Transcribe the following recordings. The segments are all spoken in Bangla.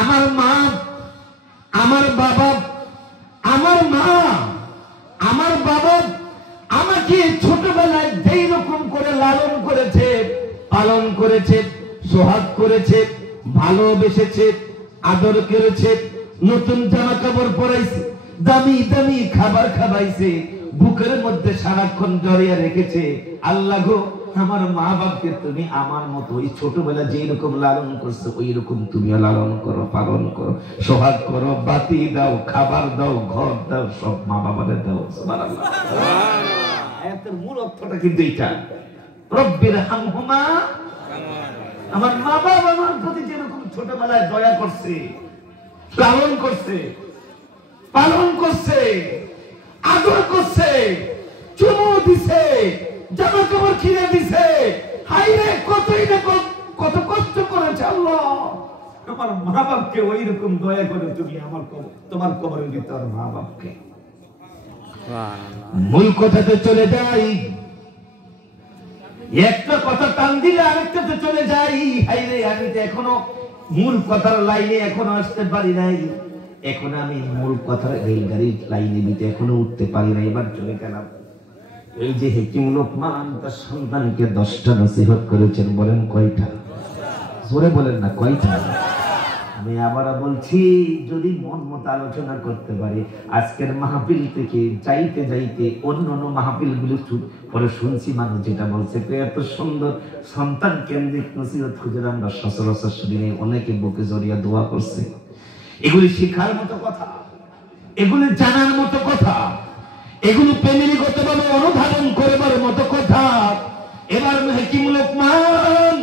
আমার মা, আমার বাবা, আমার মা, আমার বাবা আমাকে ছোটবেলায় যেই রকম করে লালন করেছে, পালন করেছে, সোহাগ করেছে, ভালোবেসেছে, আদর করেছে, নতুন জামা কাপড় পরাইছে, দামি দামি খাবার খাওয়াইছে, বুকের মধ্যে সারাক্ষণ জড়িয়ে রেখেছে। আল্লাহ গো, আমার মা বাপকে তুমি আমার মতো ওই ছোটবেলা যেই রকম লালন করছো ওই রকম তুমিও লালন করো, পালন করো, সোহাগ করো, বাতি দাও, খাবার দাও, ঘর দাও, সব মা বাবাদের দাও। সুবহানাল্লাহ। আয়াতের মূল অর্থটা কিন্তু এটা, রব্বির হামহুমা, আমার মা বাবা আমার প্রতি যেরকম ছোটবেলায় দয়া করছে, লালন করছে, পালন করছে, আদর করছে, চুমু দিছে, জামা কাপড় কিনে দিছে, হাইরে কতই না কত কষ্ট করেছে আল্লাহ, আমার মা বাপকে ওই রকম দয়া করে তুমি আমার তোমার কবরে দিতে আর মা বাপকে। মূল কথাতে চলে যাই, একটা কথা টান দিলে আরেকটাতে চলে যাই। হাইরে আমি তো এখনো মূল কথার লাইনে এখনো আসতে পারি নাই, এখন আমি মূল কথার রেলগাড়ির লাইনে দিতে এখনো উঠতে পারি না, এবার চলে গেলাম। এই যে হাকিম লোকমান তার সন্তানকে 10টা নসিহত করেছেন, বলেন কয়টা? জোরে বলেন না, কয়টা? আমি আবার বলছি, যদি মন মতো আলোচনা করতে পারি, আজকের মাহফিল থেকে যাইতে যাইতে অন্য মাহফিল গুলো পরে শুনছি মানুষ যেটা বলছে, এত সুন্দর সন্তান কেন্দ্রিক নসিহত খুঁজে আমরা সচরাচর শুনি, অনেকে বুকে জড়িয়ে দোয়া করছে। এগুলি শিখার মতো কথা, এগুলি জানার মতো কথা, এগুলো ফ্যামিলিগতভাবে অনুধাবন করবার মতো কথা। এবার হাকিম লোকমান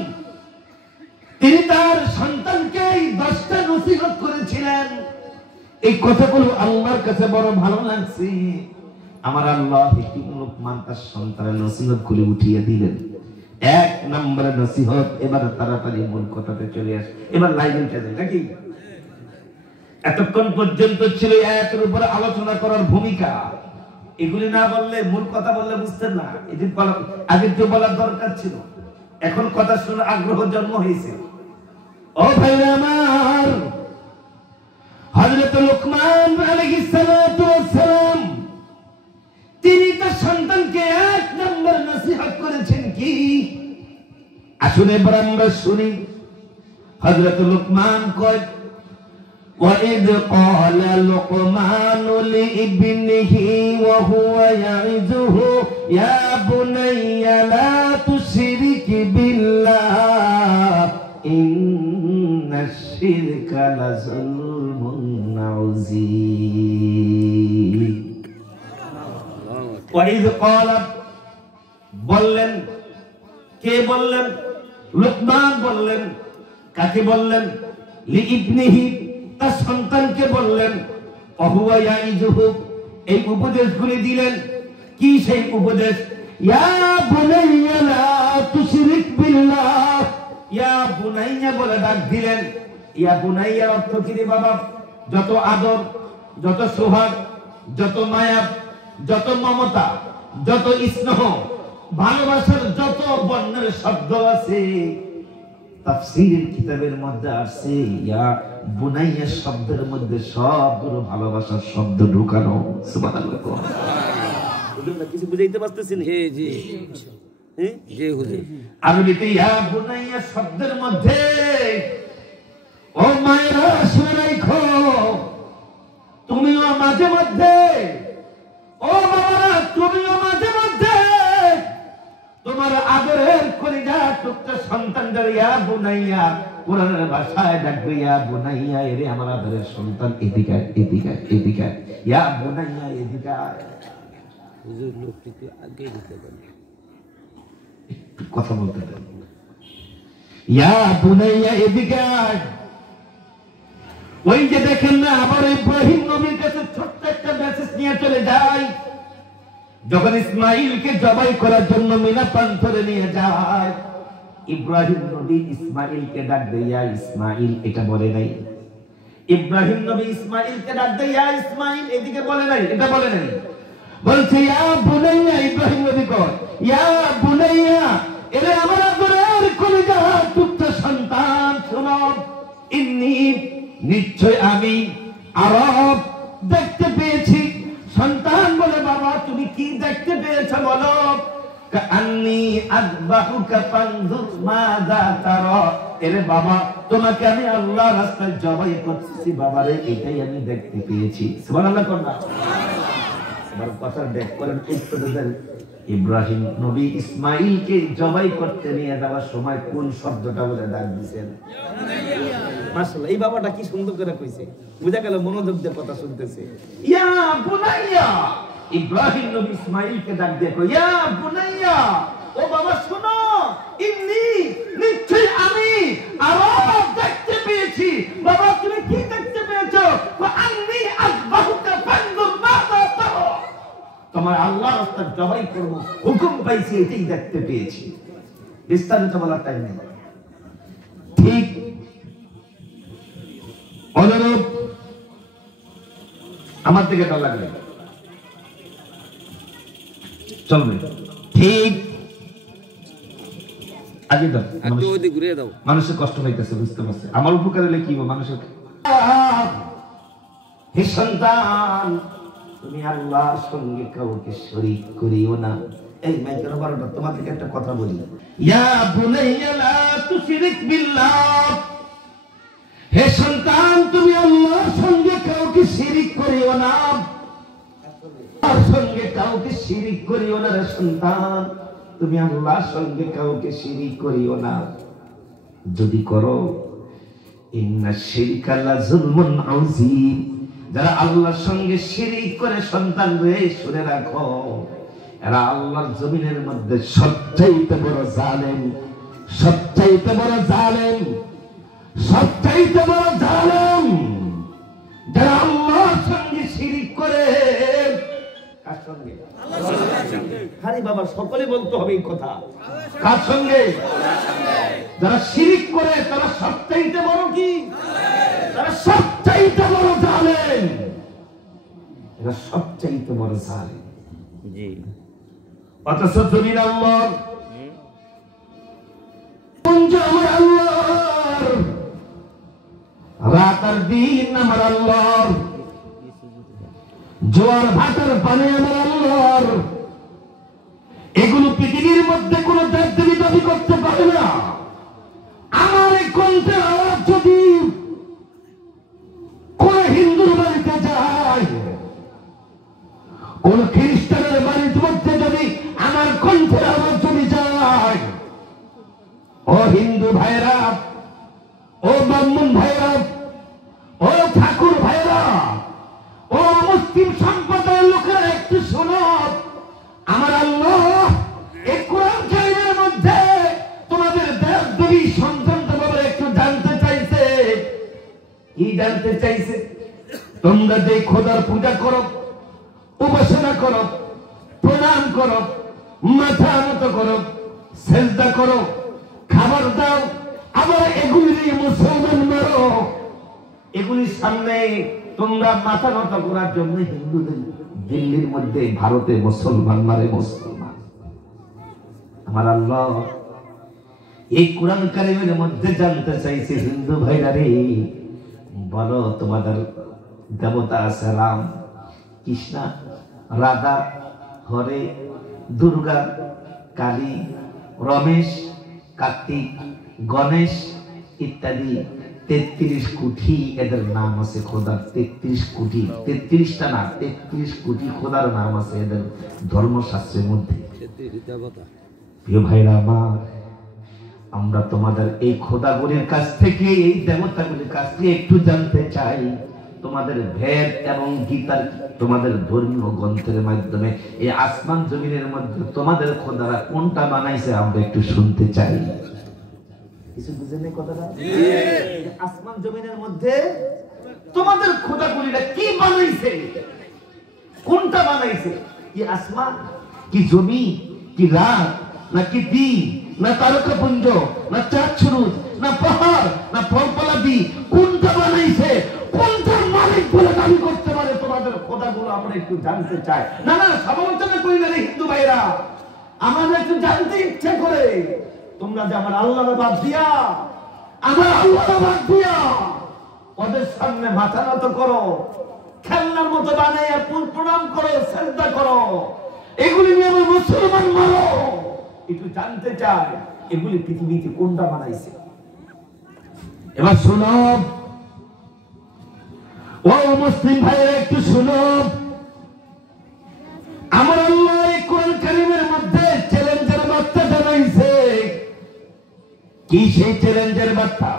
তিনি তার সন্তানকে 10টা নসিহত করেছিলেন। এই কথাগুলো আল্লাহর কাছে বড় ভালো লাগছে। আমার আল্লাহ হাকিম লোকমান তার সন্তানের নসিহত গুলি উঠিয়ে দিলেন। 1 নম্বরের নসিহত। এবার তাড়াতাড়ি মূল কথাতে চলে আসে, এবার লাইনে উঠে যায় নাকি? এতক্ষণ পর্যন্ত ছিল আয়াতের উপর আলোচনা করার ভূমিকা, এগুলি না বললে, মূল কথা বললে বুঝতেন না। এদিন আগে তো বলার দরকার ছিল, এখন কথা শুনে আগ্রহ জন্ম হয়েছে। ও ভাইরা আমার, হযরত লোকমান আলাইহিস সালাতু ওয়াস সালাম তিনি তার সন্তানকে 1 নম্বর নসিহত করেছেন কি? আসলে এবার আমরা শুনি। হযরত লোকমান কয়, وَإِذْ قَالَ لُقْمَانُ لِابْنِهِ وَهُوَ يَعِظُهُ يَا بُنَيَّ لَا تُشْرِكْ بِاللَّهِ إِنَّ الشِّرْكَ لَظُلْمٌ عَظِيمٌ। وَإِذْ قَالَ বললেন, কে বললেন? লোকমান বললেন। কাকে বললেন? লিইবনিহি, তার সন্তানকে বললেন। অহুয়া ইয়াইজুহু, এই উপদেশগুলি দিলেন। কি সেই উপদেশ? ইয়া বুনাইয়া লা তুশরিক বিল্লাহ, ইয়া বুনাইয়া বলে ডাক দিলেন। ইয়া বুনাইয়া অর্থ কি রে বাবা? যত আদর, যত সোহাগ, যত মায়া, যত মমতা, যত স্নেহ, ভালোবাসার যত বর্ণের শব্দ আছে তাফসীরের কিতাবের মধ্যে আছে, ইয়া বুনাইয়া শব্দের মধ্যে সবগুলো ভালোবাসার শব্দ ঢুকানো। সুবহানাল্লাহ। হুজুর কিছু বুঝাইতে পারতেছেন? জি জি জি হুজুর। আরবিতে ইয়া বুনাইয়া শব্দের মধ্যে, ও মায়েরা শুনে রাখো, তুমিও মাঝে মধ্যে, ও বাবারা তুমিও মাঝে মধ্যে তোমার আদরের কলিজা টুকটা সন্তানদের ইয়া বুনাইয়া কোরআনের ভাষায় ডাকবে, ইয়া বুনাইয়া, এরে আমার আদরের সন্তান, এদিকে এদিকে এদিকে, ইয়া বুনাইয়া এদিকে। হুজুর লোকটিকে আগে দিতে বলেন, কথা বলতে দেন। ইয়া বুনাইয়া এদিকে। ওই যে দেখেন না, আবার ইব্রাহিম নবীর কাছে ছোট্ট একটা মেসেজ নিয়ে চলে যায়। যখন ইসমাইলকে জবাই করার জন্য মিনা প্রান্তরে নিয়ে যায়, ইব্রাহিম নবী ইসমাইলকে ডাক দেয়, ইয়া ইসমাইল, এটা বলে নাই। ইব্রাহিম নবী ইসমাইলকে ডাক দেয়, ইয়া ইসমাইল, এদিকে বলে নাই, এটা বলে নাই, বলছে ইয়া বুনাইয়া। ইব্রাহিম নবী কয়, ইয়া বুনাইয়া, এরে আমার আদরের কলিজার টুকটা সন্তান, শোনো, ইন্নী নিশ্চয় আমি আরব দেখতে পেয়েছি। সন্তান বলে বাবা তুমি কি দেখতে পেয়েছো বলো? কাআন্নী আযবাহুকা ফানজুর মাযা তারা। এরে বাবা তোমাকে আমি আল্লাহর রাস্তায় জবাই করতেছি বাবারে, এটাই আমি দেখতে পেয়েছি। সুবহানাল্লাহ করনা আমার কথা দেখ করেন উত্তর দেন। ইব্রাহিম নবী ইসমাঈলকে জবাই করতে নিয়ে যাওয়ার সময় কোন শব্দটা বলে ডাক দিয়েছেন? মাশাআল্লাহ, এই বাবাটা কি সুন্দর করে কইছে, বুঝা গেল মনোযোগ দিয়ে কথা শুনতেছে। ইয়া বুনাইয়া, ইব্রাহিম নবী ইসমাঈলকে ডাক দিয়ে কই ইয়া বুনাইয়া, ও বাবা শোনো, ইন্নী নিশ্চয় আমি আরব দেখতে পেয়েছি। বাবা তুমি কি দেখতে পেয়েছো? ওয়া আন্নী আযবাহুকা ফানজুর মাযা তারা। তোমার আল্লাহর রাস্তায় জবাই করব হুকুম পাইছি, এটাই দেখতে পেয়েছি। বিস্তারিত বলার টাইম নেই। ঠিক অনুরূপ আমার দিকে ডর লাগবে চলবে। ঠিক আগে দাও, ঘুরিয়ে দাও, মানুষের কষ্ট হইতেছে বুঝতে পারছে। আমার উপকার হলে কি মানুষের। হে সন্তান তুমি আল্লাহর সঙ্গে কাউকে শরীক করিও না। এই মাইকের বারোটা তোমাদেরকে একটা কথা বলি। ইয়া বুনাইয়া লা তুশরিক বিল্লাহ, হে সন্তান তুমি আল্লাহর সঙ্গে কাউকে শিরিক করিও না। আল্লাহর সঙ্গে কাউকে শিরিক করিও না রে সন্তান, তুমি আল্লাহর সঙ্গে কাউকে শিরিক করিও না। যদি করো ইন্না শিরকা লা যুলমুন আযীম, যারা আল্লাহর সঙ্গে শিরিক করে সন্তান রে শুনে রাখো, এরা আল্লাহর জমিনের মধ্যে সবচাইতে বড় জালেম, সবচাইতে বড় জালেম, সবচাইতে বড় জালেম। যারা আল্লাহর সঙ্গে শিরিক করে, কার সঙ্গে? আল্লাহর সঙ্গে। আরে বাবা সকলে বলতে হবে এই কথা, কার সঙ্গে? যারা শিরিক করে তারা সবচাইতে বড় কি? তারা সবচাইতে বড় জালেম, এরা সবচাইতে বড় জালেম। জি, অথচ জমিন আল্লাহর, আমার আল্লাহর, রাত আর দিন আমার আল্লাহর, জোয়ার ভাটার পানি আমার আল্লাহর। এগুলো পৃথিবীর মধ্যে কোন দেবদেবী দাবি করতে পারে না। আমার এই কণ্ঠের আওয়াজ যদি কোন হিন্দুর বাড়িতে যায়, কোন খ্রিস্টানের বাড়ির মধ্যে যদি আমার কণ্ঠের আওয়াজ যদি যায়, ও হিন্দু ভাইরা, ও ব্রাহ্মণ ভাইরা, ও ঠাকুর ভাইরা, ও মুসলিম সম্প্রদায়ের লোকেরা একটু শোনো। আমার আল্লাহ এই কোরআন কারীমের মধ্যে তোমাদের দেবদেবী সন্তানদের ব্যাপারে একটু জানতে চাইছে। কি জানতে চাইছে? তোমরা যে খোদার পূজা করো, উপাসনা করো, প্রণাম করো, মাথা নত করো, সেজদা করো, খাবার দাও, আবার এগুলি নিয়ে মুসলমান মারো, এগুলির সামনে তোমরা মাথা নত করার জন্য হিন্দুদের দিল্লির মধ্যে ভারতে মুসলমান মারে মুসলমান। আমার আল্লাহ এই কোরআন কারীমের মধ্যে জানতে চাইছে, হিন্দু ভাইরা রে বলো তোমাদের দেবতা আছে রাম, কৃষ্ণা, রাধা, হরে, দুর্গা, কালী, রমেশ, কার্তিক, গণেশ ইত্যাদি 33 কোটি এদের নাম আছে খোদার। 33 কোটি, 33টা না, 33 কোটি খোদার নাম আছে এদের ধর্মশাস্ত্রের মধ্যে। প্রিয় ভাইরা আমার, আমরা তোমাদের এই খোদাগুলির কাছ থেকে, এই দেবতাগুলির কাছ থেকে একটু জানতে চাই তোমাদের ভেদ এবং গীতার, তোমাদের ধর্মীয় গ্রন্থের মাধ্যমে এই আসমান জমিনের মধ্যে তোমাদের খোদারা কোনটা বানাইছে আমরা একটু শুনতে চাই। কিছু বুঝেন এই কথাটা? আসমান জমিনের মধ্যে তোমাদের খোদাগুলিরা কি বানাইছে, কোনটা বানাইছে? কি আসমান, কি জমি, কি রাত, নাকি দিন, না তারকাপুঞ্জ, না চাঁদ সূরজ, না পাহাড়, না ফলফলাদি, কোনটা বানাইছে? কোনটার মালিক বলে দাবি করতে পারে তোমাদের খোদাগুলো? আমরা একটু জানতে চাই। না না, সমালোচনা করি না হিন্দু ভাইরা, আমাদের একটু জানতে ইচ্ছে করে। তোমরা যে আমার আল্লাহর বাদ দিয়া, আমার আল্লাহর বাদ দিয়া ওদের সামনে মাথা নত করো, খেলনার মতো বানাইয়া প্রণাম করো, সেজদা করো, এগুলি নিয়ে আমরা মুসলমান মানো। একটু জানতে চাই এগুলি পৃথিবীতে কোনটা বানাইছে। এবার শুনো ও মুসলিম ভাইয়েরা, একটু শুনো, আমার আল্লাহ এই কোরআন কারীমের মধ্যে চ্যালেঞ্জের বার্তা জানাইছে। কি সেই চ্যালেঞ্জের বার্তা?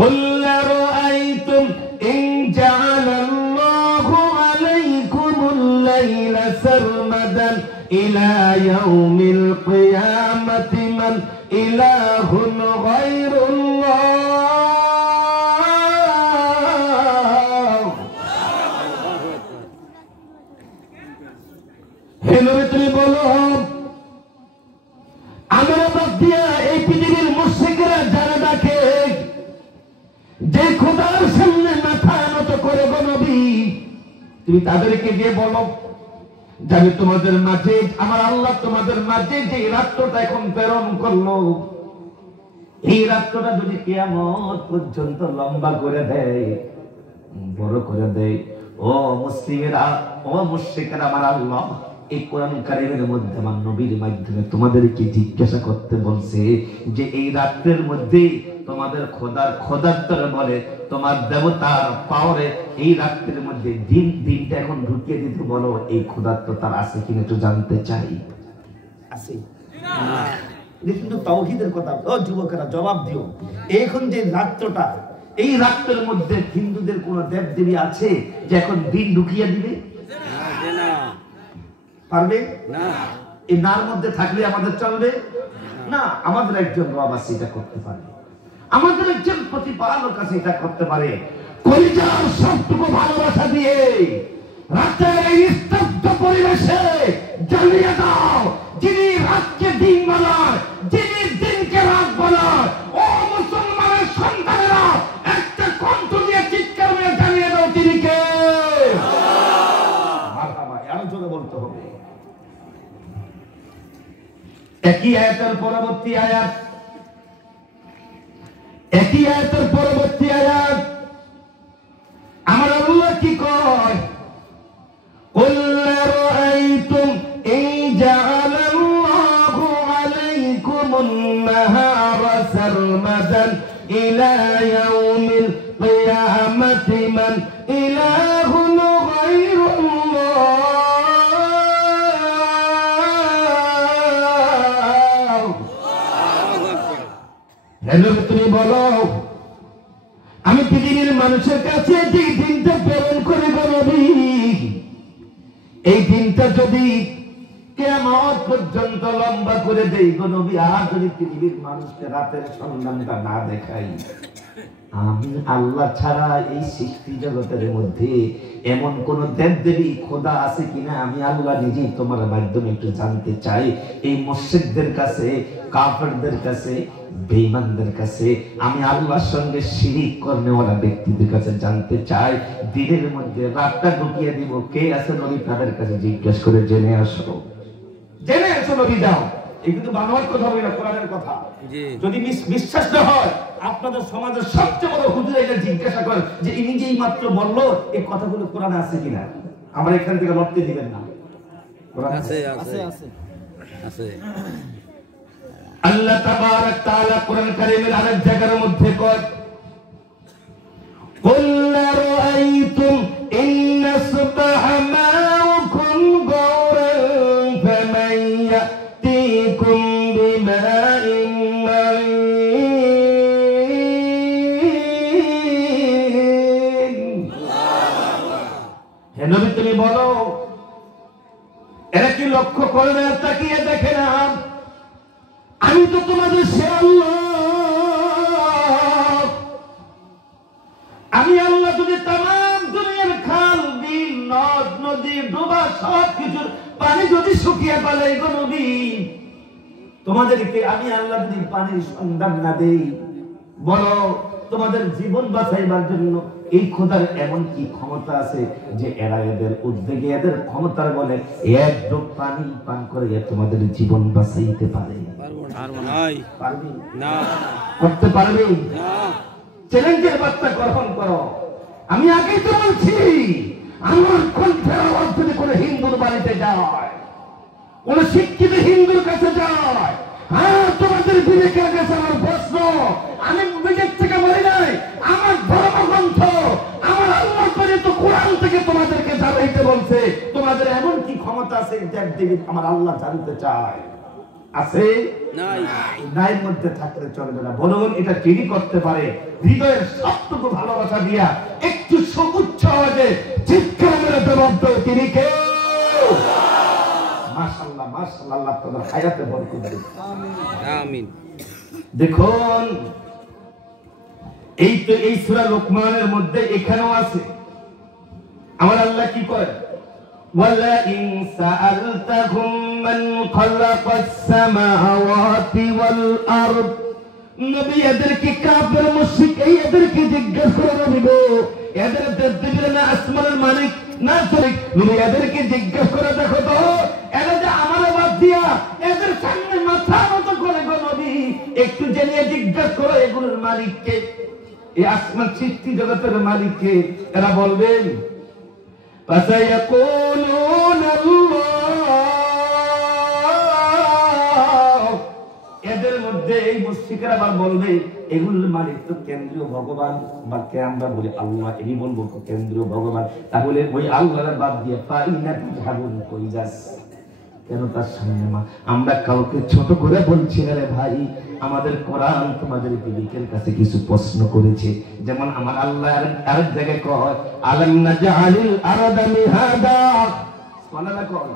قُلْ أَرَأَيْتُمْ إِنْ جَعَلَ اللَّهُ عَلَيْكُمُ اللَّيْلَ سَرْمَدًا إِلَى يَوْمِ الْقِيَامَةِ مَنْ إِلَٰهٌ غَيْرُ اللَّهِ। হে নবী তুমি বলো, আমরা বাদ দিয়া এই পৃথিবীর মুশরিকরা যারা ডাকে, যে খোদার সামনে মাথা নত করে গো নবী, তুমি তাদেরকে গিয়ে বলো যে আমি তোমাদের মাঝে, আমার আল্লাহ তোমাদের মাঝে যে রাত্রটা এখন প্রেরণ করলো, এই রাত্রটা যদি কিয়ামত পর্যন্ত লম্বা করে দেয়, বড় করে দেয়, ও মুসলিমেরা, ও মুশরিকরা, আমার আল্লাহ এই কোরআন কারীমের মধ্যে আমার নবীর মাধ্যমে তোমাদেরকে জিজ্ঞাসা করতে বলছে যে এই রাত্রের মধ্যে তোমাদের খোদার বলে, তোমার দেবতার পাওয়ারে এই রাত্রের মধ্যে দিনটা এখন ঢুকিয়ে দিতে বলো, এই খোদার আছে কিনা একটু জানতে চাই। আছে কিন্তু তাওহীদের কথা। ও যুবকেরা জবাব দিও, এখন যে রাত্রটা, এই রাত্রের মধ্যে হিন্দুদের কোন দেবদেবী আছে যে এখন দিন ঢুকিয়ে দিবে? পারবে না। এই নার মধ্যে থাকলে আমাদের চলবে না। আমাদের একজন রব আছে, এটা করতে পারে। আমাদের একজন প্রতিপালক আছে, এটা করতে পারে। কলিজার সবটুকু ভালোবাসা দিয়ে রাতের এই স্তব্ধ পরিবেশে জ্বালিয়ে দাও যিনি রাতকে দিন বলার, যিনি দিনকে রাত বলার। ও মুসলমানের সন্তানেরা, একটা কণ্ঠ দিয়ে চিৎকার করে জ্বালিয়ে দাও, তিনি কে? মারহাবা, আরো জোরে বলতে হবে। একই আয়াতের পরবর্তী আয়াত, একই আয়াতের পরবর্তী আয়াত আমার আল্লাহ কি কয়? قُلْ أَرَأَيْتُمْ إِنْ جَعَلَ اللَّهُ عَلَيْكُمُ النَّهَارَ سَرْمَدًا إِلَى يَوْمِ الْقِيَامَةِ مَنْ إِلَٰهٌ غَيْرُ اللَّهِ। তুমি বলো, আমি পৃথিবীর মানুষের কাছে যে দিনটা প্রেরণ করে গো নবী, এই দিনটা যদি কিয়ামত পর্যন্ত লম্বা করে দেই গো নবী, আর যদি পৃথিবীর মানুষকে রাতের সন্ধানটা না দেখাই, আমি আল্লাহ ছাড়া এই সৃষ্টি জগতের মধ্যে এমন কোন দেবদেবী খোদা আছে কিনা আমি আল্লাহ নিজেই তোমার মাধ্যমে একটু জানতে চাই। এই মুশরিকদের কাছে, কাফেরদের কাছে, বেঈমানদের কাছে, আমি আল্লাহর সঙ্গে শিরিক করনেওয়ালা ব্যক্তিদের কাছে জানতে চাই, দিনের মধ্যে রাতটা ঢুকিয়ে দিব কে আছে নবী, তাদের কাছে জিজ্ঞেস করে জেনে আসো, জেনে আসো নবী যাও। এই কিন্তু বানোয়ার কথা হবে না, কোরআনের কথা। যদি বিশ্বাস না হয়, আপনাদের সমাজের সবচেয়ে বড় হুজুর এটা জিজ্ঞাসা করেন যে ইনি যে মাত্র বললো এই কথাগুলো কোরআনে আছে কিনা। আমরা এখান থেকে লড়তে দিবেন না। কোরআন আছে, আছে, আছে, আছে। আল্লাহ তাবারক তাআলা কোরআন কারীমের আরেক জায়গার মধ্যে কয়, قُلْ أَرَأَيْتُمْ إِنْ أَصْبَحَ مَاؤُكُمْ غَوْرًا فَمَنْ يَأْتِيكُمْ بِمَاءٍ مَّعِينٍ। হে নবী তুমি বলো, এরা কি লক্ষ্য করে না, তাকিয়ে দেখে না, আমি তো তোমাদের সে আল্লাহ। আমি আল্লাহ যদি তামাম দুনিয়ার খাল, বিল, নদ, নদী, ডোবা সব কিছুর পানি যদি শুকিয়ে পালাই গো নবী, তোমাদেরকে আমি আল্লাহ যদি পানির সন্ধান না দেই, বলো তোমাদের জীবন বাঁচাইবার জন্য এই খোদার এমন কি ক্ষমতা আছে যে এরা এদের উদ্যোগে, এদের ক্ষমতার বলে এক ডোব পানি পান করে তোমাদের জীবন বাঁচাইতে পারে? পারবে না, করতে পারবে না। চ্যালেঞ্জের বার্তা গ্রহণ করো। আমি আগেই তো বলছি, আমার কণ্ঠের আওয়াজ যদি কোনো হিন্দুর বাড়িতে যায়, কোন শিক্ষিত হিন্দুর কাছে যায়, হ্যাঁ তোমাদের বিবেকের কাছে আমার প্রশ্ন, আমি বিবেক থেকে বলি নাই, আমার ধর্মগ্রন্থ, আমার আল্লাহ করে তো কোরআন থেকে তোমাদেরকে জানাইতে বলছে, তোমাদের এমন কি ক্ষমতা আছে যে দেবী আমার আল্লাহ জানতে চায়? আছে নাই? নাই মধ্যে থাকলে চলবে না। বলুন এটা তিনি করতে পারে হৃদয়ের সবটুকু ভালোবাসা দিয়া একটু সবুচ্চ আওয়াজে চিৎকার মেরে জবাব দাও, তিনি কে? মাশাআল্লাহ মাশাআল্লাহ, আল্লাহ তোমার হায়াতে বরকত দিন, আমিন। দেখুন এই তো এই সূরা লোকমানের মধ্যে এখানেও আছে আমার আল্লাহ কি কয়, ওয়ালা ইন সাআলতাহুম মান খালাকাস সামাওয়াতি ওয়াল আরদ, নবী এদেরকে কাফের মুশরিক এদেরকে জিজ্ঞাসা করে নবী গো, এদের দেবদেবীর না আসমানের মালিক না শরীক, নবী এদেরকে জিজ্ঞাসা করে দেখো তো, এরা যে আমার বাদ দিয়া এদের সামনে মাথা নত করে গো নবী, একটু জেনে জিজ্ঞাসা করো এগুলোর মালিককে, এই আসমান সৃষ্টি জগতের মালিককে। এরা বলবেন এদের মধ্যে এই মুশরিকরা আবার বলবে এগুলোর মালিক তো কেন্দ্রীয় ভগবান, বা কে আমরা বলি আল্লাহ, এই বলবো কেন্দ্রীয় ভগবান, তাহলে ওই আল্লাহর বাদ দিয়ে পাইনা ভাবুন কই যাস কেন তার সামনে মা? আমরা কাউকে ছোট করে বলছি না রে ভাই, আমাদের কোরআন তোমাদের বিবেকের কাছে কিছু প্রশ্ন করেছে। যেমন আমার আল্লাহ আরেক জায়গায় কয় আলাম নাজআলিল আরদা মিহাদা, সুবহানাল্লাহ কয়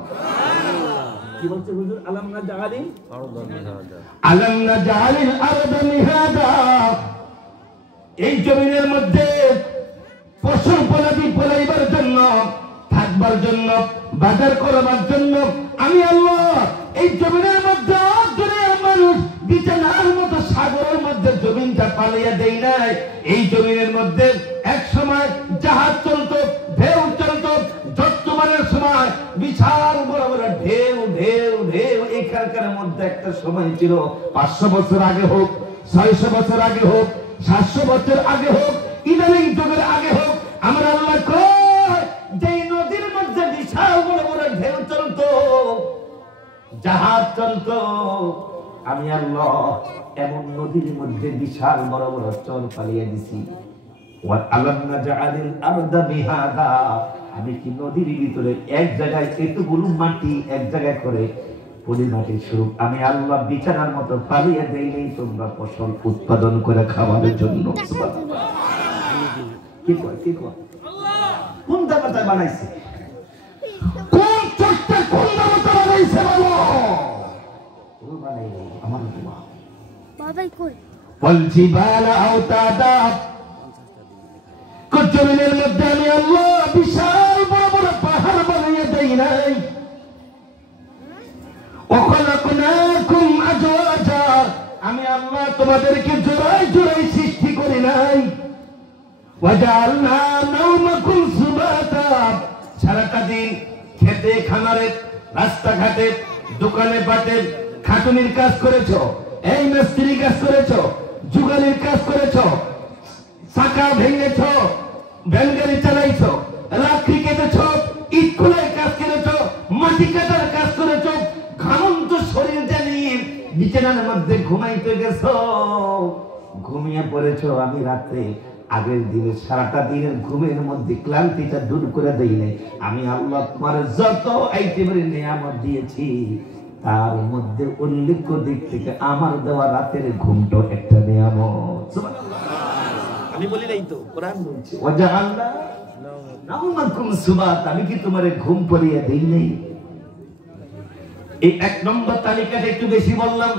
কি বলছে হুজুর? আলাম নাজআলিল আরদা মিহাদা, আলাম নাজআলিল আরদা মিহাদা, এই জমিনের মধ্যে ফসল ফলাইবার জন্য, থাকবার জন্য, বাজার করবার জন্য আমি আল্লাহ এই জমিনের মধ্যে দুনিয়ার মানুষ বিছানার মতো সাগরের মধ্যে জমিনটা পালিয়ে দেই নাই। এই জমিনের মধ্যে এক সময় জাহাজ চলতো, ঢেউ চলতো, যত্তমানের সময় বিশাল বড় বড় ঢেউ ঢেউ ঢেউ। এখানকার মধ্যে একটা সময় ছিল 500 বছর আগে হোক, 600 বছর আগে হোক, 700 বছর আগে হোক, ইদানিং যুগের আগে হোক, আমার আল্লাহ কয় যে নদীর মধ্যে বিশাল বড় বড় ঢেউ চলতো, জাহাজ চলতো, আমি আল্লাহ এমন নদীর মধ্যে বিশাল বড় বড় চর পালিয়ে দিছি। ওয়া আলাম নাজআলিল আরদা মিহাদা, আমি কি নদীর ভিতরে এক জায়গায় এতগুলো মাটি এক জায়গায় করে পরিমাটির স্বরূপ আমি আল্লাহ বিছানার মতো পালিয়ে দেই নেই তোমরা ফসল উৎপাদন করে খাবারের জন্য? কি কয় কি কয়? কোন দেবতায় বানাইছে? কোন চোখটা কোন দেবতা বানাইছে বলো? ও বানাইলো আমার আল্লাহ। বাবাই কই? ওয়াল জিবালা আওতাদা, জমিনের মধ্যে আমি আল্লাহ বিশাল বড় বড় পাহাড় বানিয়ে দেই নাই। ওয়াখালাকনাকুম আজওয়াজা, আমি আল্লাহ তোমাদেরকে জোড়ায় জোড়ায় সৃষ্টি করি নাই। ওয়াজআলনা নাওমাকুম সুবাতা, সারাটা দিন খেতে খামারে রাস্তাঘাটে দোকানে পাটে খাটুনির কাজ করেছো, এই মিস্ত্রি কাজ করেছো, যুগালির কাজ করেছো, চাকা ভেঙেছো, ভ্যানগাড়ি চালাইছো, লাকড়ি কেটেছো, ইট খোলার কাজ করেছো, মাটি কাটার কাজ করেছো, ঘামন্ত শরীর জানিয়ে বিছানার মধ্যে ঘুমাইতে গেছো, ঘুমিয়ে পড়েছো। আমি রাতে আগের দিনে সারাটা দিনের ঘুমের মধ্যে ক্লান্তিটা দূর করে দেই নাই। আমি আল্লাহ তোমার যত আইটেমের নিয়ামত দিয়েছি তার মধ্যে উল্লেখ্য দিক থেকে আমার দেওয়া রাতের ঘুমটা একটা নিয়ামত। আমি বলি নাই তো, কোরআন বলছে ওয়াজআলনা নাওমাকুম সুবাতা, আমি কি তোমারে ঘুম পড়িয়ে দেই নাই? এই এক নম্বর তালিকাটা একটু বেশি বললাম।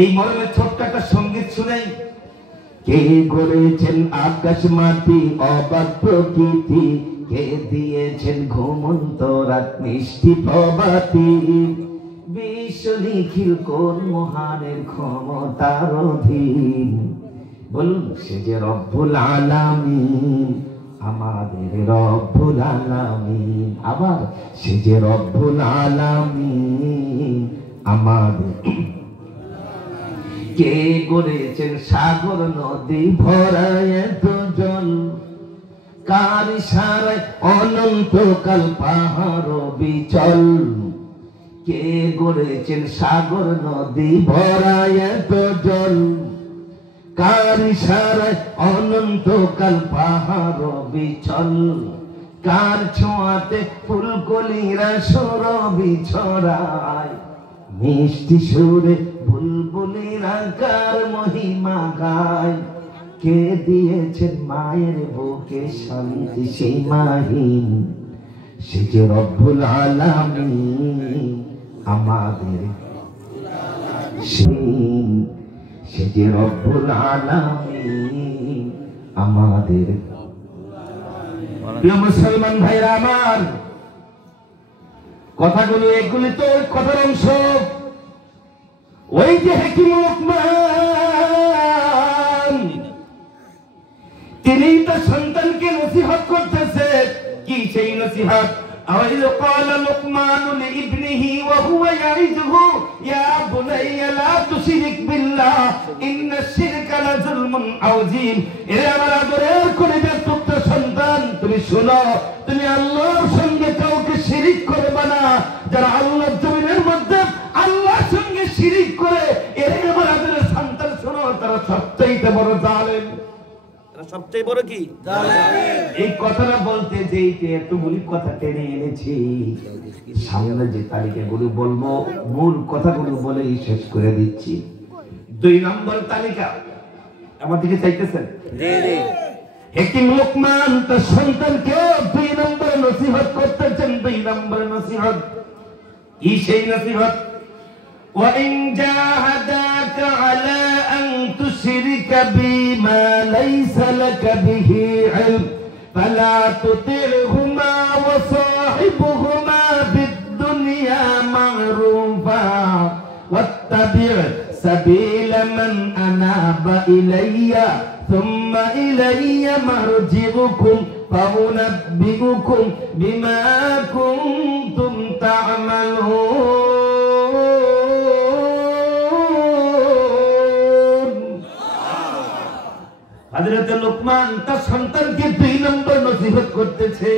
এই মরণের ছোট্ট একটা সঙ্গীত শুনাই। কে গড়েছেন আকাশ মাটি অবাক প্রকৃতি, কে দিয়েছেন ঘুমন্ত রাত মিষ্টি প্রভাতি, বিশ্ব নিখিল কোন মহানের ক্ষমতার অধীন, বলুন সে যে রব্বুল আলামিন, আমাদের রব্বুল আলামিন। আবার সে যে রব্বুল আলামিন আমাদের, কে গড়েছেন সাগর নদী ভরা এত জল, কার ইশারায় অনন্তকাল পাহাড় বিচল। কে গড়েছেন সাগর নদী ভরা এত জল, কার ইশারায় অনন্তকাল পাহাড় বিচল। কার ছোঁয়াতে ফুলকলিরা সরবি ছড়ায়, মিষ্টি সুরে বুলবুলিরা কার মহিমা গায়। কে দিয়েছেন মায়ের বুকে শান্তি সীমাহীন, সে যে রব্বুল আলামিন আমাদের সে যে রব্বুল আলামিন আমাদের। প্রিয় মুসলমান ভাইরা আমার, কথাগুলো এগুলি তো কথার অংশ। ওই যে হাকিম লুকমান, তিনি তার সন্তানকে নসিহত করতেছে। কি সেই নসিহত? أَوَإِذْ قَالَ لُقْمَانُ لِابْنِهِ وَهُوَ يَعِظُهُ يَا بُنَيَّ لَا تُشْرِكْ بِاللَّهِ إِنَّ الشِّرْكَ لَظُلْمٌ عَظِيمٌ। এ আমার আদরের কলিজার টুকরা সন্তান, তুমি শোনো, তুমি আল্লাহর সঙ্গে কাউকে শিরিক করবে না। যারা আল্লাহর জমিনের মধ্যে আল্লাহর সঙ্গে শিরিক করে, এরে আমার আদরের সন্তান শোনো, তারা সবচেয়ে বড় জালেম। সবচেয়ে বড় কি জালেম। এই কথাটা বলতে যেইতে এতগুলি কথা টেনে এনেছি, সামনে যে তালিকাগুলো বলবো মূল কথাগুলো বলেই শেষ করে দিচ্ছি। 2 নম্বর তালিকা আমার দিকে চাইতেছেন? হাকিম লুকমান তার সন্তানকে 2 নম্বর নসিহত করতেছেন। 2 নম্বর নসিহত কি সেই নসিহত? وَإِنْ جَاهَدَاكَ عَلَى أَنْ تُشْرِكَ بِي مَا لَيْسَ لَكَ بِهِ عِلْمٌ فَلَا تُطِعْهُمَا وَصَاحِبْهُمَا فِي الدُّنْيَا مَعْرُوفًا وَاتَّبِعْ سَبِيلَ مَنْ أَنَابَ إِلَيَّ ثُمَّ إِلَيَّ مَرْجِعُكُمْ فَأُنَبِّئُكُمْ بِمَا كُنْتُمْ تَعْمَلُونَ। হযরত লোকমান তার সন্তানকে 2 নম্বর নসিহত করতেছে।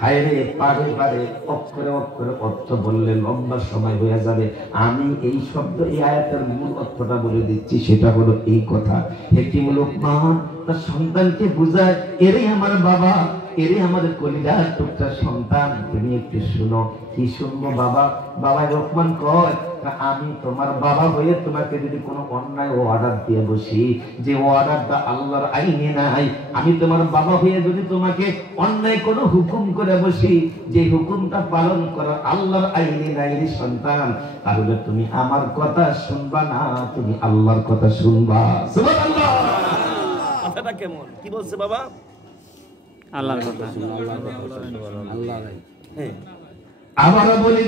হায় রে, পারে পারে অক্ষরে অক্ষরে অর্থ বললে লম্বা সময় হয়ে যাবে। আমি এই শব্দ, এই আয়াতের মূল অর্থটা বলে দিচ্ছি। সেটা হলো এই কথা, হাকিম লোকমান তার সন্তানকে বুঝায়, এরে আমার বাবা, এরে আমাদের কলিজার টুকরা সন্তান, তুমি একটু শুনো। কি শুনবো বাবা? বাবা লোকমান কয়, আমি তোমার বাবা হয়ে তোমাকে যদি কোনো অন্যায় অর্ডার দিয়ে বসি, যে অর্ডারটা আল্লাহর আইনে নাই, আমি তোমার বাবা হয়ে যদি তোমাকে অন্যায় কোনো হুকুম করে বসি, যে হুকুমটা পালন করা আল্লাহর আইনে নাই রে সন্তান, তাহলে তুমি আমার কথা শুনবা না, তুমি আল্লাহর কথা শুনবা। সুবহানাল্লাহ। কথাটা কেমন? কি বলছে বাবা? আল্লাহর কথা। হ্যাঁ, আবারও বলি,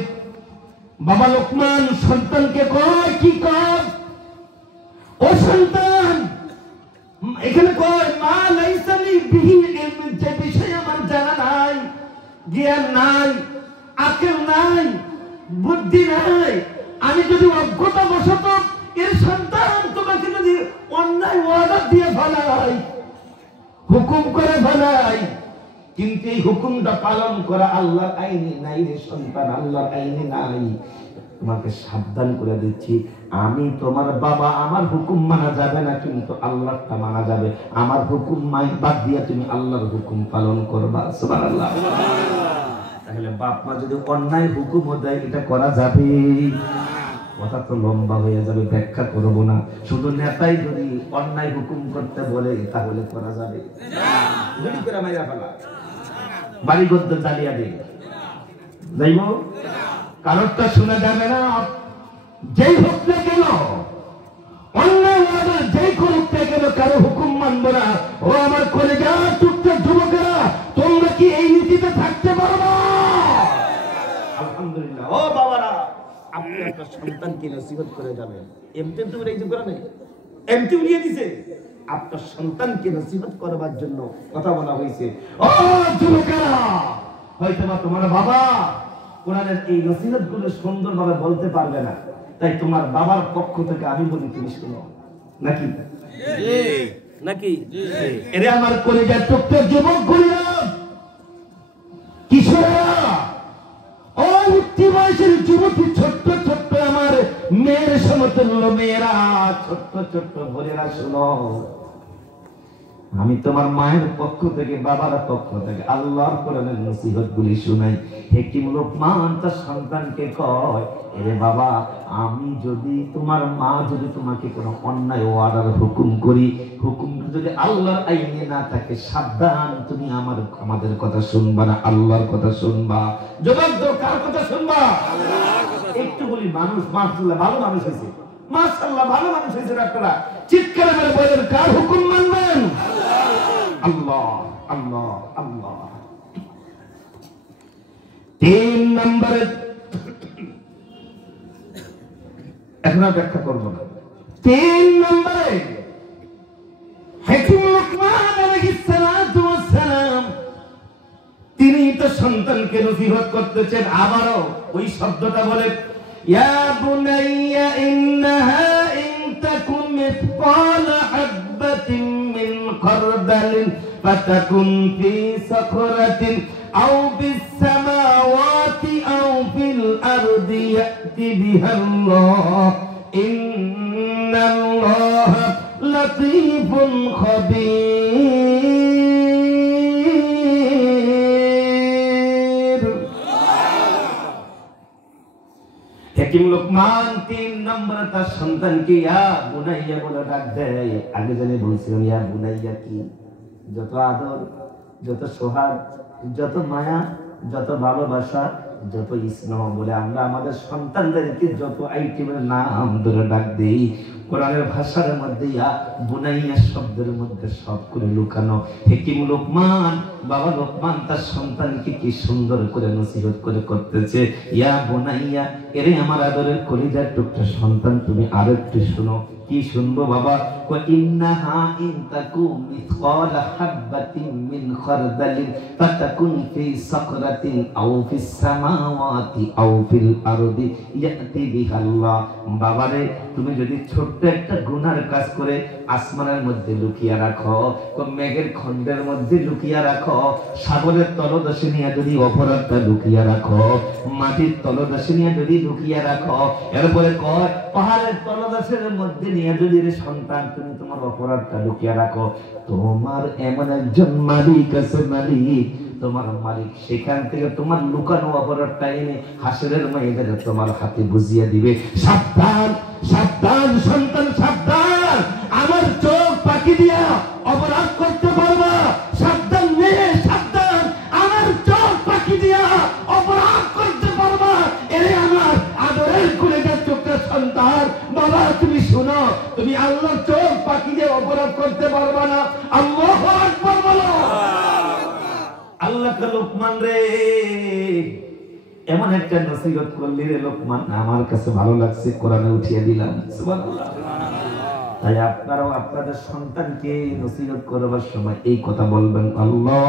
বাবা লোকমান সন্তানকে কয়, কি কয়? ও সন্তান, এখানে কয় মা লাইসা লি বিহি ইলম, যে বিষয় আমার জানা নাই, জ্ঞান নাই, আকল নাই, বুদ্ধি নাই, আমি যদি অজ্ঞতা বশত এর সন্তান তোমাকে যদি অন্যায় অর্ডার দিয়ে ফেলাই, হুকুম করে ফেলাই, কিন্তু এই হুকুমটা পালন করা আল্লাহর আইনে নাই রে সন্তান, আল্লাহর আইনে নাই। তোমাকে সাবধান করে দিচ্ছি, আমি তোমার বাবা, আমার হুকুম মানা যাবে না, কিন্তু আল্লাহটা মানা যাবে। আমার হুকুম বাদ দিয়ে তুমি আল্লাহর হুকুম পালন করবা। সুবহানাল্লাহ। তাহলে বাপ মা যদি অন্যায় হুকুম দেয়, এটা করা যাবে? কথা তো লম্বা হয়ে যাবে, ব্যাখ্যা করব না। শুধু নেতাই যদি অন্যায় হুকুম করতে বলে, তাহলে করা যাবে না। গুলি করে মাইরা ফেলা, বাড়ি গদ্দ জ্বালিয়ে দে, যাইব কারোরটা শোনা যাবে না। যেই হোক না কেন, অন্যায় যেই করুক না কেন, কারো হুকুম মানবো না। ও আমার কলেজা টুকটাক যুবকেরা, তোমরা কি এই নীতিতে থাকতে পারবো? আলহামদুলিল্লাহ। ও বাবারা, আপনি আপনার সন্তানকে নসিহত করে যাবেন। এমটি তো এই যে করে নাই, এমটি উড়িয়ে দিছে। আপনার সন্তানকে নসিহত করবার জন্য কথা বলা হয়েছে। ও যুবকেরা, হয়তো তোমার বাবা কোরআনের এই নসিহত গুলো সুন্দরভাবে বলতে পারবে না, তাই তোমার বাবার পক্ষ থেকে আমি বলি তুমি শোনো, নাকি নাকি? এরে আমার কলিজার টুকরো যুবক গুলো, কিশোরেরা, ও উঠতি বয়সের যুবতী, ছোট্ট ছোট্ট আমার মেয়ের সমতুল্য মেয়েরা, ছোট্ট ছোট্ট বোনেরা, শোনো, আমি তোমার মায়ের পক্ষ থেকে, বাবার পক্ষ থেকে আল্লাহর কোরআনের নসিহত গুলি শুনাই। হাকিম লোকমান তার সন্তানকে কয়, এরে বাবা, আমি যদি তোমার মা যদি তোমাকে কোনো অন্যায় অর্ডার হুকুম করি, হুকুমটা যদি আল্লাহর আইনে না থাকে, সাবধান, তুমি আমাদের কথা শুনবা না, আল্লাহর কথা শুনবা। জবাব দাও, কার কথা শুনবা? আল্লাহর কথা। একটু বলি, মানুষ মাশাআল্লাহ ভালো মানুষ হয়েছে, মাশাআল্লাহ ভালো মানুষ হয়েছে, আপনারা চিৎকার করে বলেন, কার হুকুম মানবেন? আল্লাহ আল্লাহ আল্লাহ। 3 নম্বরে, এখন ব্যাখ্যা করবো না। 3 নম্বরে হাকিম লোকমান আলাইহিস সালাতু ওয়াস সালাম তিনি তো সন্তানকে নসিহত করতেছেন, আবারও ওই শব্দটা বলে, ইয়া বুনাইয়া ইন্নাহা ইন তাকুম মিসকালা হাববাতিন মিন খারদালিন ফাতাকুন ফি সাখরাতিন আও বিস সামাওয়াতি আও ফিল আরদি ইয়াতি বিহাল্লাহ ইন্নাল্লাহা লাতীফুন খাবীর। হাকিম লোকমান 3 নম্বরে তার সন্তানকে ইয়া বুনাইয়া বলে ডাক দেয়। আগে জানি বলছিলাম ইয়া বুনাইয়া কি, যত আদর, যত সোহাগ, যত মায়া, যত ভালোবাসা, যত স্নেহ বলে আমরা আমাদের সন্তানদেরকে যত আইটেমের নাম ধরে ডাক দেই, কোরআনের ভাষার মধ্যে ইয়া বুনাইয়া শব্দের মধ্যে সব করে লুকানো। হাকিম লোকমান, বাবা লোকমান তার সন্তানকে কি সুন্দর করে নসিহত করে করতেছে, ইয়া বুনাইয়া, এরে আমার আদরের কলিজার টুকরা সন্তান, তুমি আরেকটু শুনো। কি শুনবো বাবা? ইন্নাহা ইন তাকুম মিসকালা হাববাতিন মিন খারদালিন ফাতাকুন ফি সাকরাতিন আও ফিস সামাওয়াতি আও ফিল আরদি ইয়াতি বিহাল্লাহ। বাবারে, তুমি যদি ছোট্ট একটা গুনার কাজ করে আসমানের মধ্যে লুকিয়ে রাখো, মেঘের খণ্ডের মধ্যে লুকিয়ে রাখো, সাগরের তলদেশে নিয়ে যদি অপরাধটা লুকিয়ে রাখো, মাটির তলদেশে নিয়ে যদি লুকিয়ে রাখো, এরপরে কয় পাহাড়ের তলদেশের মধ্যে নিয়ে যদি সন্তান তুমি তোমার অপরাধটা লুকিয়ে রাখো, তোমার এমন একজন মালিক আছে, মালিক, তোমার মালিক সেখান থেকে তোমার লুকানো অপরাধটা এনে হাসরের ময়দানে তোমার হাতে বুঝিয়ে দিবে। সাবধান সাবধান সন্তান, সাবধান, আমার চোখ পাকি দিয়া অপরাধ করতে পারবা, সাবধান মেয়ে, সাবধান, আমার চোখ পাকি দিয়া অপরাধ করতে পারবা। এরে আমার আদরের কলিজার টুকরা সন্তান, বাবা তুমি শুনো, তুমি আল্লাহর চোখ পাকি দিয়ে অপরাধ করতে পারবা না। আল্লাহু আকবার বলো। আল্লাহ লোকমান রে এমন একটা নসিহত করলি রে লোকমান, আমার কাছে ভালো লাগছে, কোরআনে উঠিয়ে দিলাম। সুবহানাল্লাহ। তাই আপনারাও আপনাদের সন্তানকে নসিহত করবার সময় এই কথা বলবেন, আল্লাহ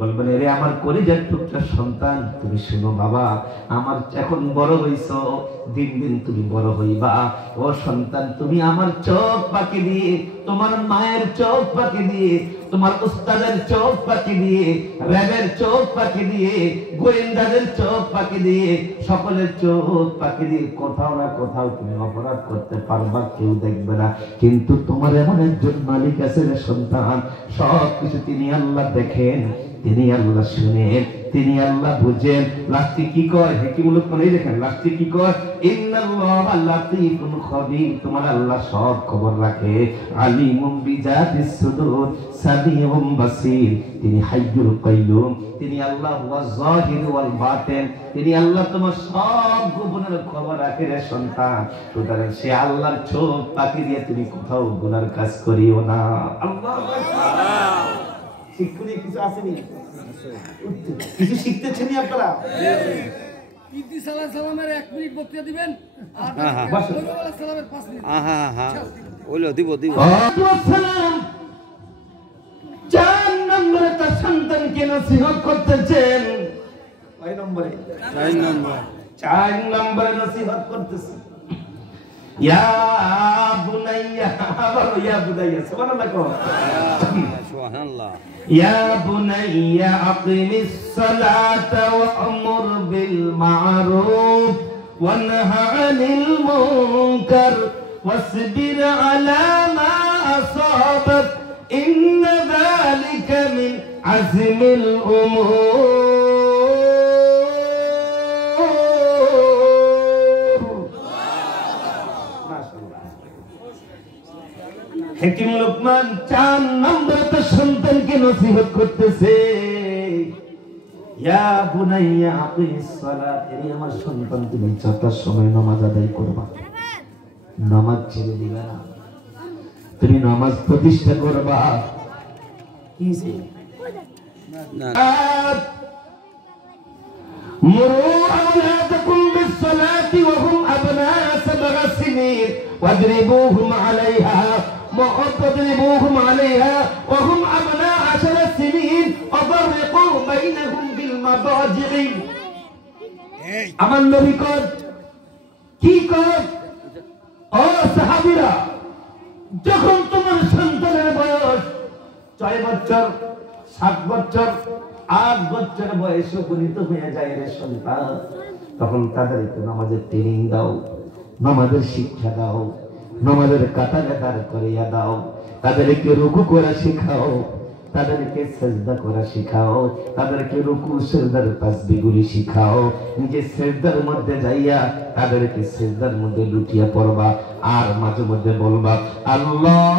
বলবেন, এরে আমার কলিজার টুকরা সন্তান, তুমি শুনো বাবা, আমার এখন বড় হইছো, দিন দিন তুমি বড় হইবা। ও সন্তান, তুমি আমার চোখ পাকি দিয়ে, তোমার মায়ের চোখ পাকি দিয়ে, তোমার উস্তাদের চোখ পাকি দিয়ে, র্যাবের চোখ পাকি দিয়ে, গোয়েন্দাদের চোখ পাকি দিয়ে, সকলের চোখ পাকি দিয়ে কোথাও না কোথাও তুমি অপরাধ করতে পারবা, কেউ দেখবে না, কিন্তু তোমার এমন একজন মালিক আছে রে সন্তান, সব কিছু তিনি আল্লাহ দেখেন, তিনি আল্লাহ শুনেন, তিনি আল্লাহ বুঝেন। লাস্টে কি কয়? হাকিম লোকমান এই দেখেন লাস্টে কি কয়, ইন্নাল্লাহা লাতীফুন খাবীর, তোমার আল্লাহ সব খবর রাখে, আলিমুম বিজাতিস সুদূর সামিউম বাসীর, তিনি হাইয়ুল কাইয়ুম, তিনি আল্লাহ ওয়াজ যাহির ওয়াল বাতিন, তিনি আল্লাহ তোমার সব গোপনের খবর রাখে রে সন্তান। সুতরাং সে আল্লাহর চোখ পাকি দিয়ে তুমি কোথাও গুনার কাজ করিও না। আল্লাহু আকবার। শিক্ষণীয় কিছু আসেনি? কিছু শিখতেছেন আপনারা? ইতি সালামের 1 মিনিট বক্তৃতা দিবেন, আর সালামের 5 মিনিট। ওইলো দিব দিব। সালাম 4 নম্বরে তার সন্তানকে নসিহত করতেছেন। কয় নম্বরে? 4 নম্বর। 4 নম্বরে নসিহত করতেছে, ইয়া বুনাইয়া, বলো ইয়া বুনাইয়া, সুবহানাল্লাহ কও, সুবহানাল্লাহ। ইয়া বুনাইয়া আকিমিস সালাতা ওয়া আমুর বিল মা'রুফ ওয়া নাহা আনিল মুনকার ওয়াসবির আলা মা আসাবাক ইন্না যালিকা মিন আযমিল উমুর। হাকিম লোকমান 4 নম্বরে তো সন্তানকে নসিহত করতেছে, ইয়া বুনাইয়া আকিমিস সালাত, এই আমার সন্তান তুমি যথার সময় নামাজ আদায় করবা, নামাজ ছেড়ে দিবা না, তুমি নামাজ প্রতিষ্ঠা করবা। কি সে না মুরু আওলাদাকুম বিস-সালাতি ওয়া হুম আবনা'u 7 সিনিন ওয়াদরিবুহুম 'আলাইহা وَاضْرِبُوهُمْ عَلَيْهَا وَهُمْ أَبْنَاءُ 10 سِنِينَ وَفَرِّقُوا بَيْنَهُمْ بِالْمَضَاجِعِ। আমার নবী কর কি কর, ও সাহাবীরা, যখন তোমার সন্তানের বয়স 6 বছর, 7 বছর, 8 বছর বয়সে উপনীত হয়ে যায় রে সন্তান, তখন তাদেরকে নামাজের ট্রেনিং দাও, নামাজের শিক্ষা দাও, নামাজের কাতারে দাঁড় করিয়া দাও, তাদেরকে রুকু করা শেখাও, তাদেরকে সিজদা করা শেখাও, তাদেরকে রুকু সিজদার তাসবিহগুলি শেখাও, নিজে সিজদার মধ্যে যাইয়া তাদেরকে সিজদার মধ্যে লুটিয়ে পড়বা, আর মাঝে মধ্যে বলবা আল্লাহ।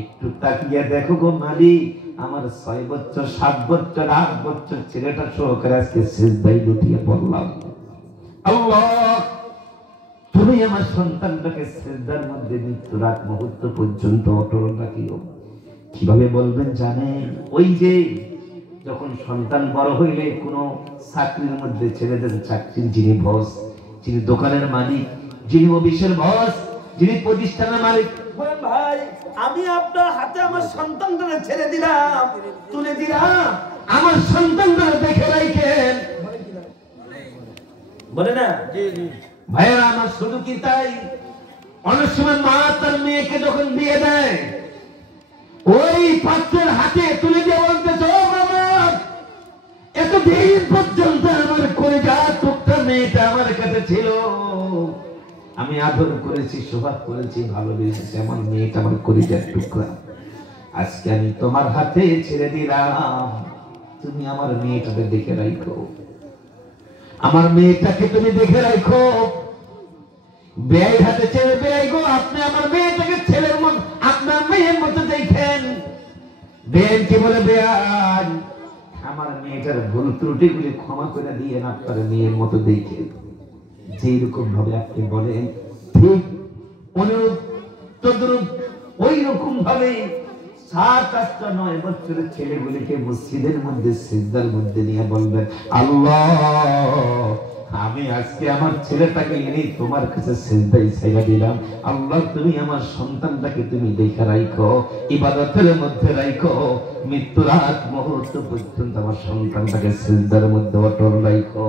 একটু তাকিয়ে দেখো গো মালিক, আমার 6 বছর, 7 বছর, 8 বছর ছেলেটা সহকারে আজকে সিজদায় লুটিয়ে পড়লাম। আল্লাহ, তুমি আমার সন্তানটাকে সিজদার মধ্যে মৃত্যুর আগ মুহূর্ত পর্যন্ত অটল রাখিও। কিভাবে বলবেন জানেন? ওই যে যখন সন্তান বড় হইলে কোনো চাকরির মধ্যে ছেলেদের চাকরির যিনি বস, যিনি দোকানের মালিক, যিনি অফিসের বস, যিনি প্রতিষ্ঠানের মালিক, বলেন ভাই আমি আপনার হাতে আমার সন্তানটাকে ছেড়ে দিলাম, তুলে দিলাম, আমার সন্তানটাকে দেখে রাখেন, বলে না? ভাইয়া আমার শুধু কি তাই, অনেক সময় মা তার মেয়েকে যখন বিয়ে দেয়, ওই পাত্রের হাতে তুলে দিয়ে বলতেছে, ও বাবা, এতদিন পর্যন্ত আমার কলিজা টুকটা মেয়েটা আমার কাছে ছিল, আমি আদর করেছি, সোহাগ করেছি, ভালোবেসেছি, আমার মেয়েটা আমার কলিজার টুকরা, আজকে আমি তোমার হাতে ছেড়ে দিলাম, তুমি আমার মেয়েটাকে দেখে রাখো, আমার মেয়েটাকে তুমি দেখে রাখো। বেয়াই হাতে ছেড়ে, বেয়াই গো, আপনি আমার মেয়েটাকে ছেলের মতো, আপনার মেয়ের মতো দেখেন। বেয়াই কি বলে, বেয়াই আমার মেয়েটার ভুল ত্রুটিগুলি ক্ষমা করে দিয়ে আপনার মেয়ের মতো দেখে। যেরকম ভাবে আপনি বলেন ঠিক অনুরূপ তদ্রূপ ওই রকম ভাবে 7, 8, 9 বছরের ছেলেগুলিকে মসজিদের মধ্যে সিজদার মধ্যে নিয়ে বলবেন, আল্লাহ, আমি আজকে আমার ছেলেটাকে এনে তোমার কাছে সিজদায় ছেড়ে দিলাম, আল্লাহ তুমি আমার সন্তানটাকে তুমি দেখে রাখো, ইবাদতের মধ্যে রাখো, মৃত্যুর আগ মুহূর্ত পর্যন্ত আমার সন্তানটাকে সিজদার মধ্যে অটল রাখো।